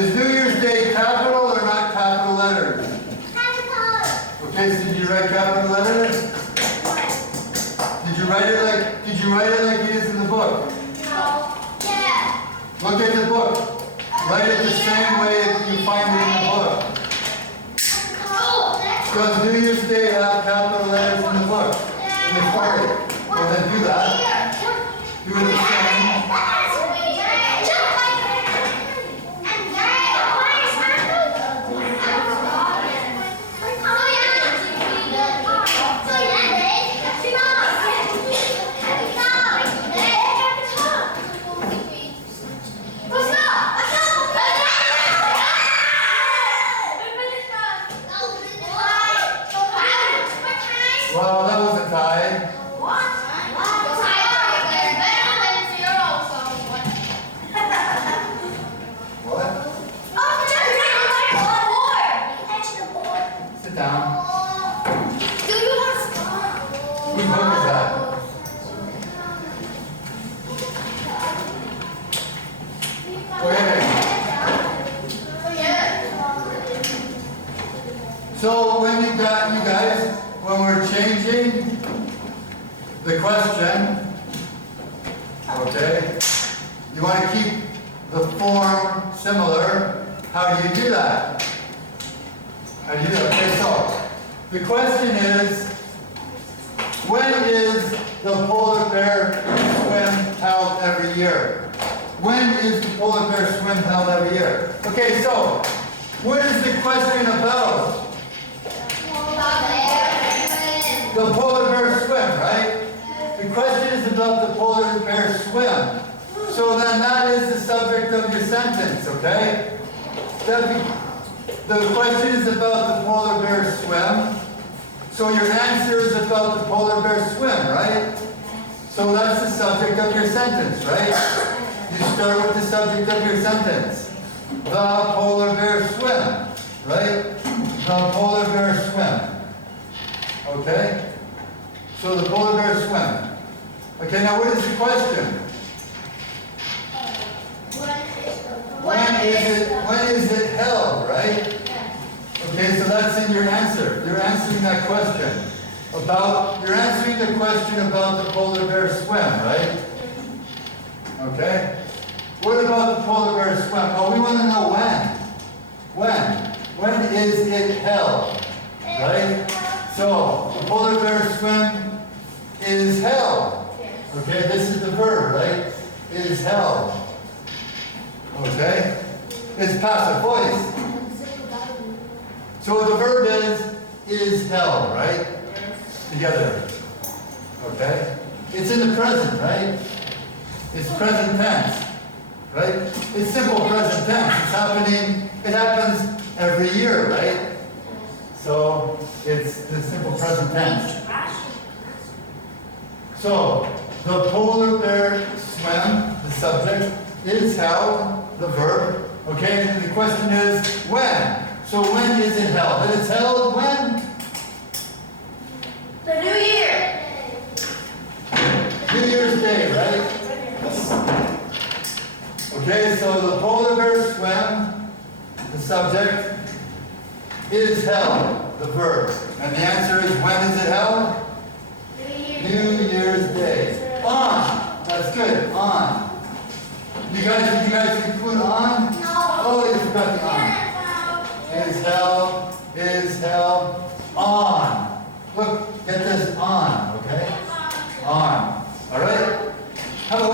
Is New Year's Day capital or not capital letters? Capital. Okay, so did you write capital letters? Did you write it like it is in the book? No. Yeah. Look at the book. Write it the same way you find it in the book. Does New Year's Day have capital letters in the book? In the story? Well, then do that. Do it the same. Well, that was a tie. What? Sit down. Whose book is that? So when you guys, when we're changing the question, okay, you want to keep the form similar. How do you do that? How do you do that? Okay, so the question is, when is the polar bear swim held every year? When is the polar bear swim held every year? Okay, so what is the question about? The polar bear swim, right? The question is about the polar bear swim. So then that is the subject of your sentence, okay? The question is about the polar bear swim. So your answer is about the polar bear swim, right? So that's the subject of your sentence, right? You start with the subject of your sentence. The polar bear swim, right? The polar bear swim. Okay? So the polar bear swim. Okay, now what is the question? When is it held, right? Okay, so that's in your answer. You're answering that question. You're answering the question about the polar bear swim, right? Okay? What about the polar bear swim? Oh, we want to know when. When? When is it held? Right? So, the polar bear swim is held. Okay, this is the verb, right? Is held. Okay? It's passive voice. So the verb is held, right? Together. Okay? It's in the present, right? It's present tense. Right? It's simple present tense. It's happening, it happens every year, right? So it's the simple present tense. So the polar bear swim, the subject, is held, the verb. Okay, and the question is when? So when is it held? It is held when? The New Year. New Year's Day, right? Okay, so the polar bear swim, the subject, is held, the verb. And the answer is, when is it held? New Year's Day. On. That's good. On. Did you guys include on? No. Oh, you forgot the on. Is held, on. Look, get this on, okay? On. All right? Hello.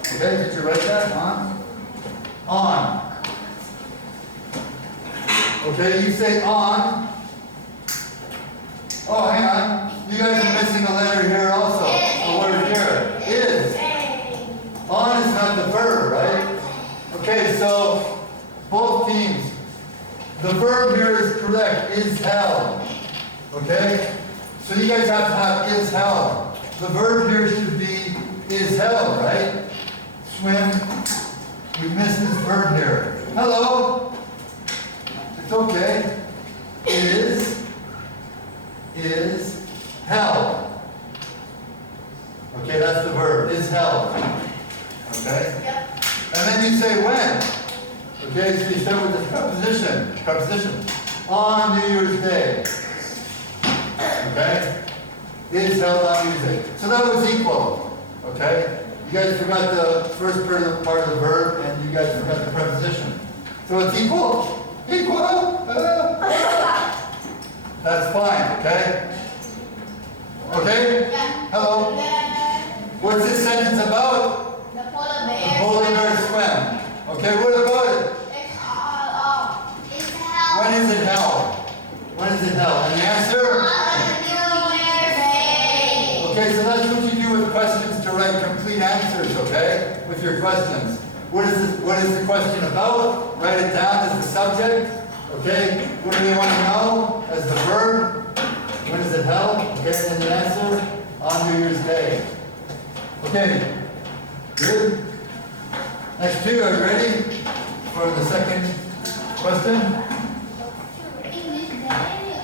Okay, did you write that? On? On. Okay, you say on. Oh, hang on. You guys are missing a letter here also. A word here. Is. On is not the verb, right? Okay, so both teams. The verb here is correct. Is held. Okay? So you guys have to have is held. The verb here should be is held, right? Swim. We missed this verb here. Hello. It's okay. Is held. Okay, that's the verb. Is held. Okay? Yep. And then you say when. Okay, so you start with this preposition. Preposition. On New Year's Day. Okay? Is held on New Year's Day. So that was equal. Okay? You guys forgot the first part of the verb, and you guys forgot the preposition. So it's equal? Equal? That's fine, okay? Okay? Hello? What's this sentence about? The polar bear. The polar bear swim. Okay, what about it? It's all It's held. When is it held? When is it held? And the answer? On New Year's Day. Okay, so that's what you do with questions to write complete answers, okay? With your questions. What is the question about? Write it down as the subject. Okay? What do they want to know? As the verb. When is it held? Okay, and then the answer? On New Year's Day. Okay. Good? Next two, are you ready for the second question? English Day.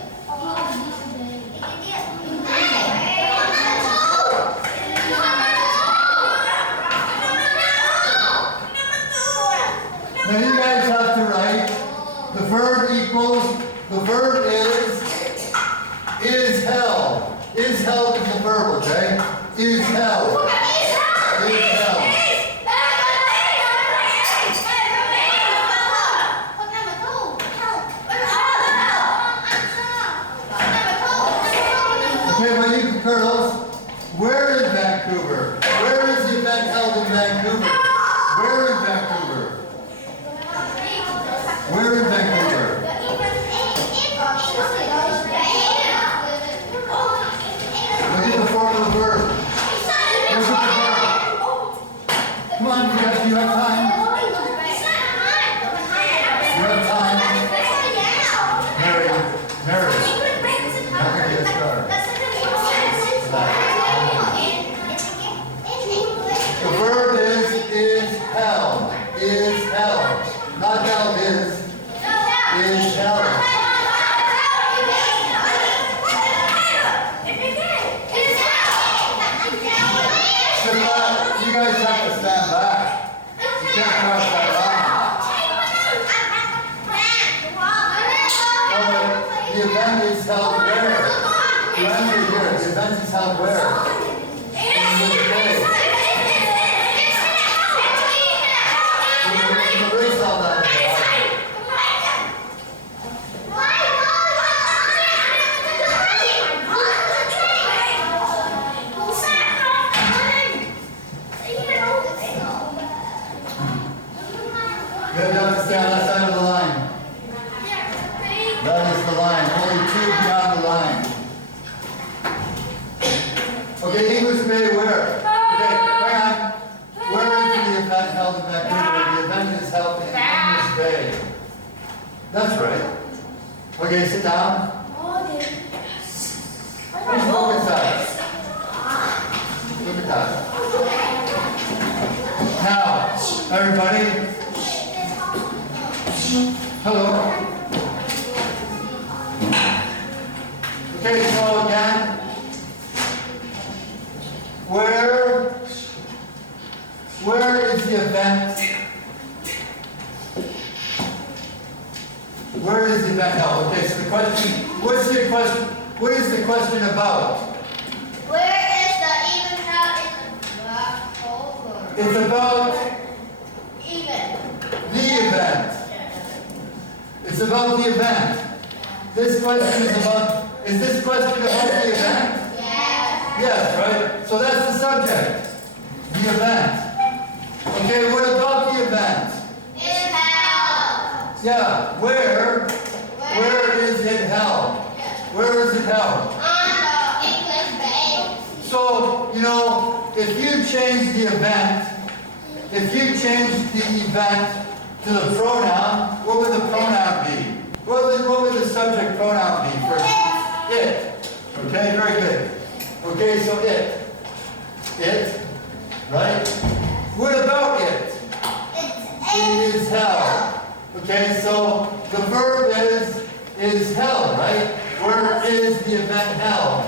Now you guys have to write the verb equals, the verb is held. Is held is the verb, okay? Is held. Is held. Okay, well you girls, where is Vancouver? Where is the event held in Vancouver? Where in Vancouver? Where in Vancouver? Look at the form of the verb. Look at the verb. Come on, you guys, you have time. You have time. Mary, Mary, not gonna get a star. The verb is held. Is held. Not held is held. You guys have to stand back. You can't cross that line. The event is held where? You answer here. The event is held where? In which day? Erase all that. You have to stay on that side of the line. That is the line. Only two beyond the line. Okay, English Bay where? Okay, hang on. Where is the event held in Vancouver? The event is held in English Bay. That's right. Okay, sit down. Look at that. Look at that. Now, everybody. Hello. Okay, so again, where is the event? Where is the event held? Okay, so the question, what is the question about? Where is the even held in Vancouver? It's about Even. the event. It's about the event. This question is this question about the event? Yes. Yes, right? So that's the subject. The event. Okay, what about the event? It's held. Yeah, where is it held? Where is it held? On the English Bay. So, you know, if you change the event to the pronoun, what would the pronoun be? What would the subject pronoun be for it? Okay, very good. Okay, so it, right? What about it? It is held. Okay, so the verb is held, right? Where is the event held?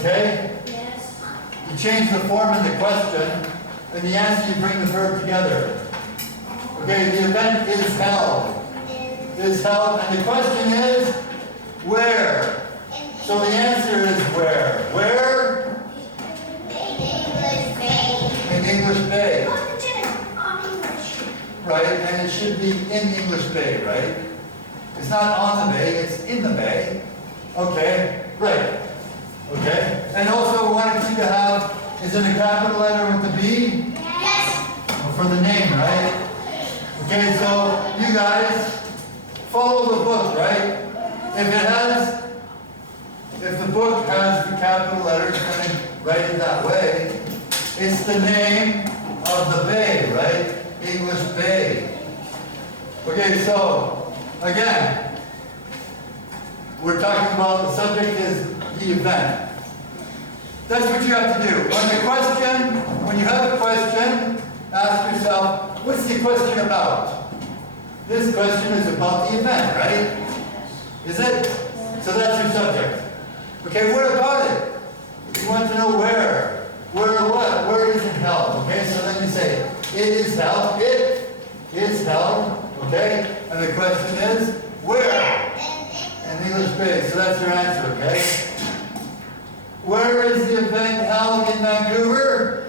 Okay? Yes. You change the form in the question, and the answer you bring the verb together. Okay, the event is held. Is held, and the question is, where? So the answer is where? Where? In English Bay. Right, and it should be in English Bay, right? It's not on the bay, it's in the bay. Okay, right. Okay, and also we wanted you to have, is it a capital letter with the B? Yes. For the name, right? Okay, so you guys follow the book, right? If the book has the capital letters, then write it that way. It's the name of the bay, right? English Bay. Okay, so again, we're talking about the subject is the event. That's what you have to do. When you have a question, ask yourself, what's the question about? This question is about the event, right? Is it? So that's your subject. Okay, what about it? You want to know where. Where what? Where is it held? Okay, so then you say, it is held. It is held. Okay? And the question is, where? In English Bay. So that's your answer, okay? Where is the event held in Vancouver?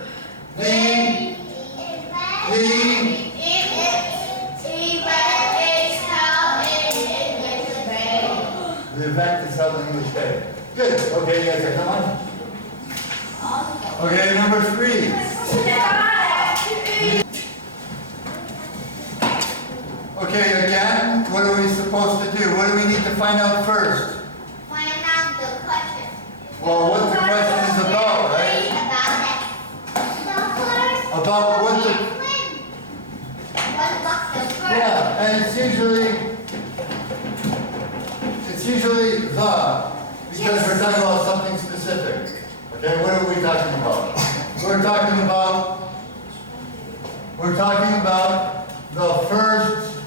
The event is held in English Bay. Good. Okay, you guys are done. Okay, number 3. Okay, again, what are we supposed to do? What do we need to find out first? Find out the question. Well, what the question is about, right? About what the... Yeah, and it's usually the, because we're talking about something specific. Okay, what are we talking about? We're talking about the first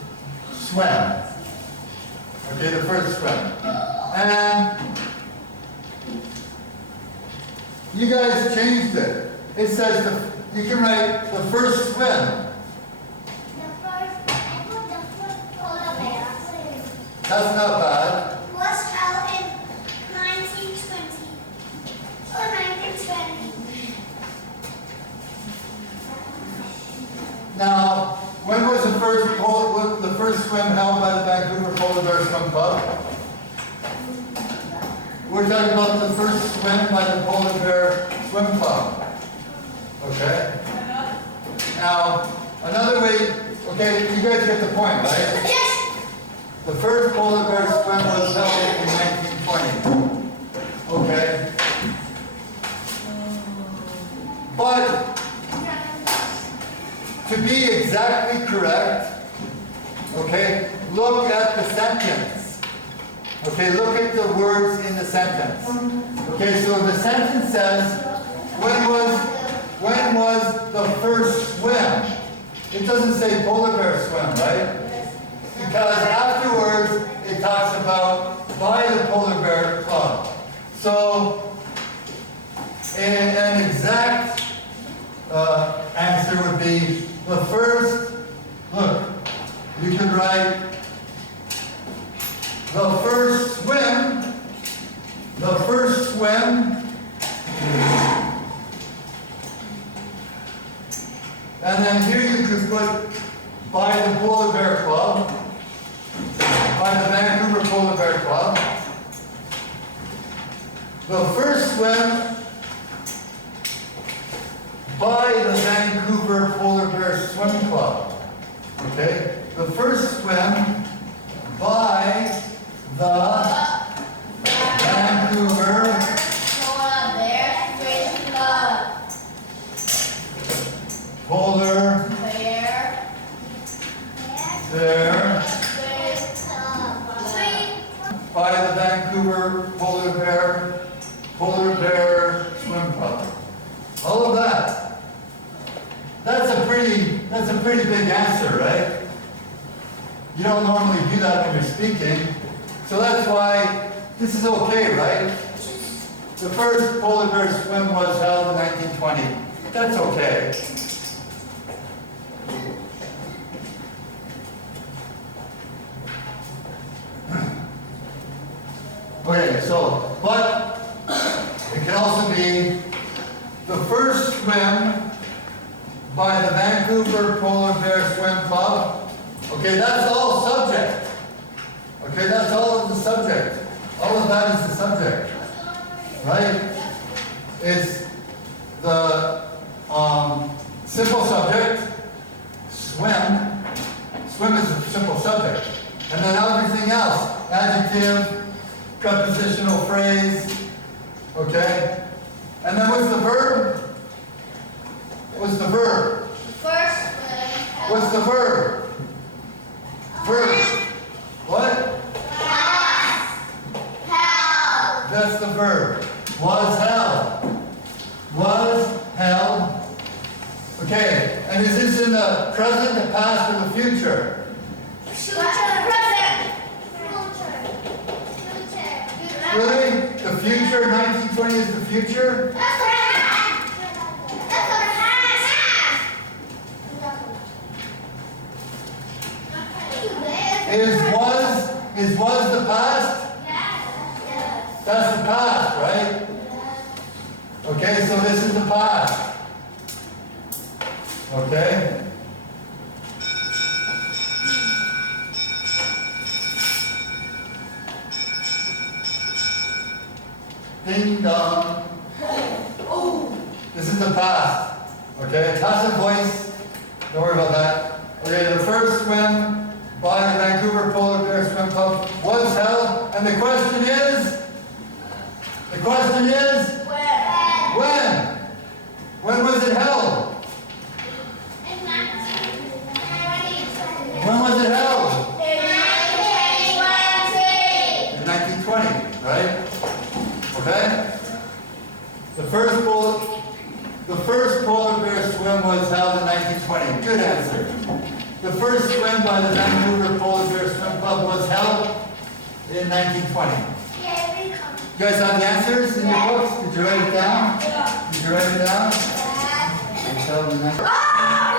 swim. Okay, the first swim. And you guys changed it. It says you can write the first swim. That's not bad. Was held in 1920 or 1920. Now, when was the first swim held by the Vancouver Polar Bear Swim Club? We're talking about the first swim by the Polar Bear Swim Club. Okay? Now, another way, okay, you guys get the point, right? Yes. The first polar bear swim was held in 1920. Okay? But to be exactly correct, okay, look at the sentence. Okay, look at the words in the sentence. Okay, so the sentence says, when was the first swim? It doesn't say polar bear swim, right? Because afterwards, it talks about by the Polar Bear Club. So, an exact answer would be the first, look, you could write the first swim, and then here you could put by the Polar Bear Club, by the Vancouver Polar Bear Club. The first swim by the Vancouver Polar Bear Swim Club. Okay? The first swim by the Vancouver Polar Bear Swim Club. Polar Bear by the Vancouver Polar Bear Swim Club. All of that. That's a pretty big answer, right? You don't normally do that when you're speaking. So that's why this is okay, right? The first polar bear swim was held in 1920. That's okay. Okay, so, but it can also be the first swim by the Vancouver Polar Bear Swim Club. Okay, that's all subject. Okay, that's all of the subject. All of that is the subject. Right? It's the simple subject, swim. Swim is a simple subject. And then everything else, adjective, prepositional phrase, okay? And then what's the verb? What's the verb? First What's the verb? Verb. What? That's the verb. Was held. Was held. Okay, and is this in the present, the past, or the future? Really? The future, 1920 is the future? Is was the past? That's the past, right? Okay, so this is the past. Okay? Ding dong. This is the past. Okay, passive voice. Don't worry about that. Okay, the first swim by the Vancouver Polar Bear Swim Club was held, and the question is? When? When was it held? When was it held? In 1920, right? Okay? The first polar bear swim was held in 1920. Good answer. The first swim by the Vancouver Polar Bear Swim Club was held in 1920. You guys have the answers in your books? Did you write it down? Did you write it down? Tell them the next.